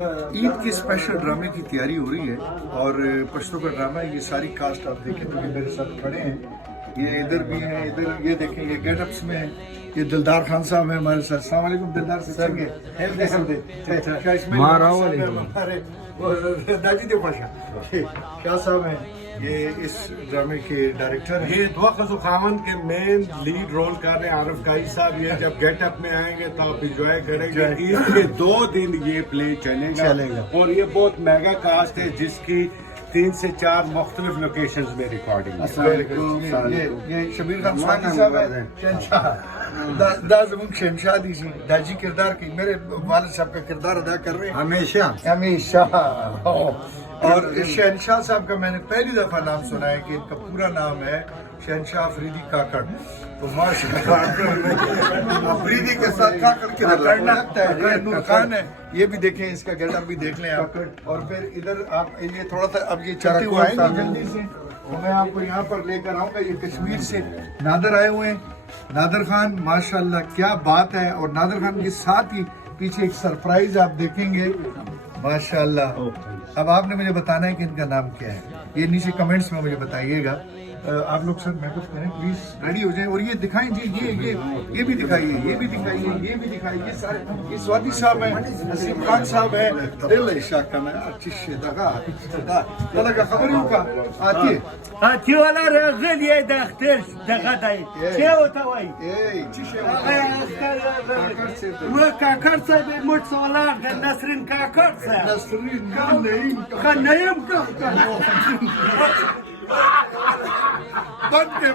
عید کے اسپیشل ڈرامے کی تیاری ہو رہی ہے اور پشتو کا ڈرامہ ہے. یہ ساری کاسٹ آپ دیکھیں تو یہ میرے ساتھ کھڑے ہیں, یہ ادھر بھی ہیں, ادھر یہ دیکھیں یہ گیٹ اپس میں ہیں. یہ دلدار خان صاحب ہیں ہمارے ساتھ. السلام علیکم دلدار صاحب. داجی دے پاشا شاہ صاحب ہیں, یہ اس ڈرامے کے ڈائریکٹر ہیں. یہ دعا خزو خاون کے مین لیڈ رول کر رہے ہیں عارف کائی صاحب. یہ جب گیٹ اپ میں آئیں گے تو آپ انجوائے کریں گے. عید کے 2 دن یہ پلے چلے گا اور یہ بہت میگا کاسٹ ہے جس کی 3 سے 4 مختلف لوکیشنز میں ریکارڈنگ ہے. یہ شبیر خان سوانی صاحب ہیں, شہنشاہ دا زمون شہنشاہ دی جی داجی کردار کی میرے والد صاحب کا کردار ادا کر رہے ہیں ہمیشہ. اور شہنشاہ صاحب کا میں نے پہلی دفعہ نام سنا ہے کہ ان کا پورا نام ہے شہنشاہ افریدی کاکڑ. تو ماشاء اللہ افریدی کے ساتھ کاکڑ کی لگتا ہے. نور خان ہے, یہ بھی دیکھیں, اس کا گیٹ اپ بھی دیکھ لیں آپ. اور پھر ادھر آپ یہ تھوڑا سا اب یہ چلتے ہوئے آئیں گے جلدی سے تو میں آپ کو یہاں پر لے کر آؤں گا. یہ کشمیر سے نادر آئے ہوئے ہیں. نادر خان ماشاءاللہ کیا بات ہے. اور نادر خان کے ساتھ ہی پیچھے ایک سرپرائز آپ دیکھیں گے ماشاءاللہ. اب آپ نے مجھے بتانا ہے کہ ان کا نام کیا ہے. یہ نیچے کمنٹس میں مجھے بتائیے گا. آپ لوگ سر میک اپ کریں پلیز, ریڈی ہو جائیں. اور یہ دکھائیں جی, یہ بھی دکھائیے, یہ بھی دکھائیے, یہ بھی دکھائیے. یہ سارے یہ سوادی صاحب ہیں, نسیم خان صاحب ہیں. دل عشاء کا میں اچھی دگا دگا کا خبر ہوں کا آتی ہے. چی والا رغل یہ دختر دغه دی چی وته وای ای چی شی و کاکر صاحب موږ سوالار د نسرین کاکر صاحب نسرین نہیں خنیم کا بند کے